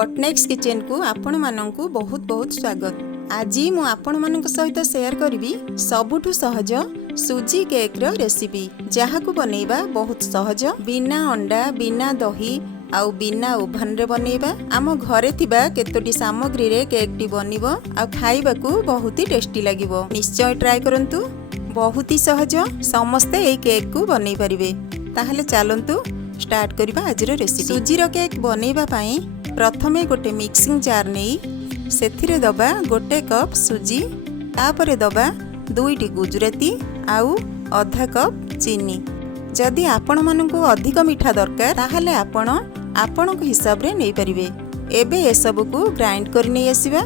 पटनायक्स kitchen को आपण मानंकु बहुत बहुत स्वागत। आज मु आपण मानक सहित शेयर करी सबुठु सहज सुजी केक रो रेसिपी, जहाँ को बनैबा बहुत सहज, बिना अंडा बिना दही आउ बिना ओभन रे बनैबा। आम घरे थिबा केतोटी सामग्री रे केक टी बनिबो आ खाइबा को बहुत ही टेस्टी लागिबो। निश्चय ट्राई करंतु, बहुत ही सहज, समस्ते ए केक को बनै परिबे। ताहले चलंतु स्टार्ट करिबा आजिर रेसिपी। सुजी रो केक बनैबा पई प्रथमे गोटे मिक्सिंग जार नहीं सेथिरे दबा गोटे कप सुजी, तापरे दबा 2टी गुजराती आउ आधा कप चीनी। जदि आपण मानकु अधिक मीठा दरकार ताहले आपण हिसाब रे नै परिबे। एबे ए सब को ग्राइंड कर नै आसीबा।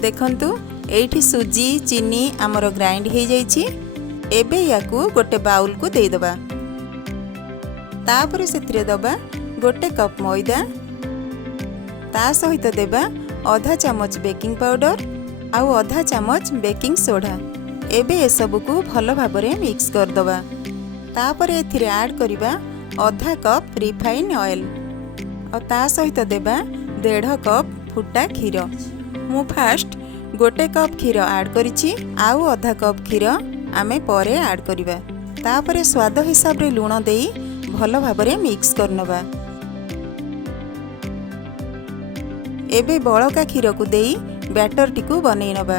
देखंतु एठी सुजी चीनी हमर ग्राइंड हो जाइछि। एबे याकू गोटे बाउल को दे दबा। तापरे सेथिरे दबा गोटे कप मैदा, ता सहित देबा आधा चामच बेकिंग पाउडर आउ आधा चामच बेकिंग सोडा। एबे ए सब को भल भाबरे मिक्स कर दबा। तापरे एथिरे ऐड करिबा आधा कप रिफाइन ऑयल और ता सहित देबा 1.5 कप फुटा क्षीर। मु फास्ट गोटे कप क्षीर ऐड करिछि, आउ आधा कप क्षीर आमे परे ऐड करिबा। तापरे स्वाद हिसाब रे लूण देई भल भाबरे मिक्स करनबा। एबे बळका क्षीर को देई बैटर टिकु बनै नबा।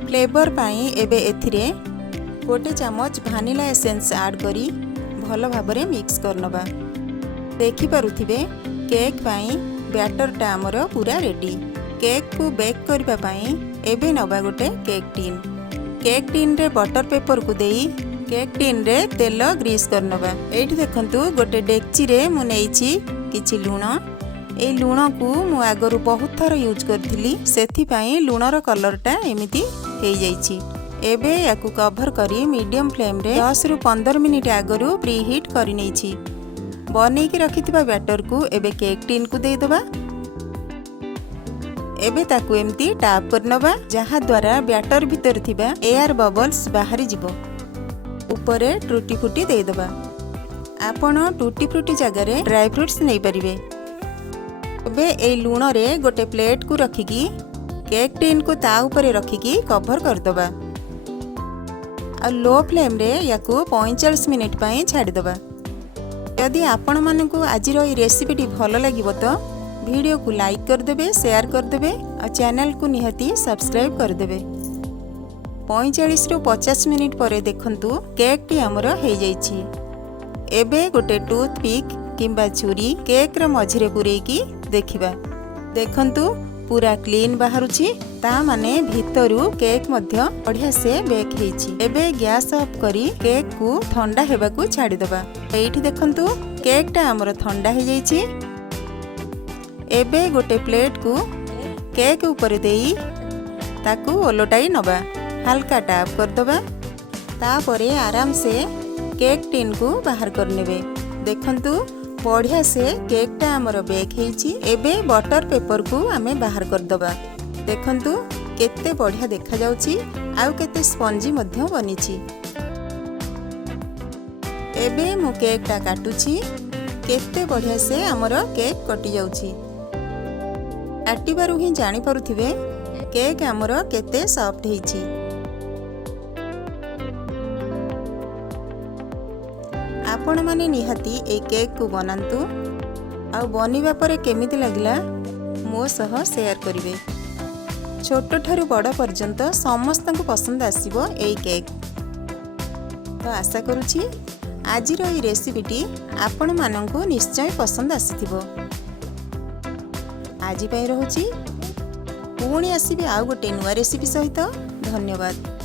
फ्लेवर पाई एबे एथिरे गोटे चामच भानिला एसेंस ऐड करी भल भाबरे मिक्स करनबा। देखि पारुथिबे केक पाई बैटर टा हमर पूरा रेडी। केक को बेक करबा पाई एबे नबा गोटे केक टिन। केक टिन रे बटर पेपर को देई केक टिन रे तेल ग्रीस करनबा। एठी देखंतु गोटे डेक्ची रे मु नेइछि किछि लूण। ए लूण को मु आगरु बहुत थर यूज करथिली, सेथि पई लूणर कलरटा एमिति हेइ जाइछि। एबे याकू कवर करी मीडियम फ्लेम रे 10 रु 15 मिनिट आगरु प्री हीट करि नेइछि। बनै कि रखिथिबा बैटर को एबे केक टिन को देइ दबा। एबे ताकू एमिति टैप करनबा, जहा द्वारा बैटर भीतर थिबा एयर बबल्स बाहरी जिवो। ऊपरे टूटी फ्रूटी दे दबा। आपण टूटी फ्रूटी जगह ड्राई फ्रूट्स नहीं परिबे। एबे ए लूण रे गोटे प्लेट को रखिकी केक टिन को ता ऊपर रखिकी कवर कर दबा। आ लो फ्लेम रे याकू 45 मिनिट पई छाडी दबा। यदि आपण मानकु आजिर ई रेसिपीटी भल लागिबो तो वीडियो को लाइक कर देबे, शेयर कर देबे और चैनल को निहाती सब्सक्राइब कर देबे। 45 रु 50 मिनिट परे देखंतु केक टी हमर हे जाइछि। एबे गोटे टूथ पिक किंबा छुरी केक र मझिरे पुरेकी देखिबा। देखंतु पूरा क्लीन बाहरुछि, ता माने भीतरु केक मध्य बढ़िया से बेक हेछि। एबे गैस ऑफ करी केक को ठंडा हेबा को छाडी दबा। एठी देखंतु केक टा हमर ठंडा हे जाइछि। एबे गोटे प्लेट को केक ऊपर देई ताकू ओलटाई नबा। हल्का टैप कर दबा। तापरे आराम से केक टिन को बाहर कर नेबे। देखंतु बढ़िया से केक टा हमर बेक हेछि। एबे बटर पेपर को आमे बाहर कर दबा। देखंतु केते बढ़िया देखा जाउछि आउ केते स्पंजी मध्य बनिछि। एबे मु केक टा काटुछि। केते बढ़िया से हमर केक कटि जाउछि। काटिबारु ही जानि पारुथिबे केक हमर केते सॉफ्ट हेछि। आपण माने निहाती ए केक को बनांतु आउ बनिबा परे केमिति लागिला मो सह शेयर करिवे। छोट ठारू बड़ पर्यंत समस्त को पसंद आसीबो ए केक। तो आशा करूछि आजिर ई रेसिपीटी आपण मानंकु निश्चय पसंद आसीथिबो। आजि पई रहूछि, पुणी आसीबे आउ गोटे नुआ रेसिपी सहित। धन्यवाद।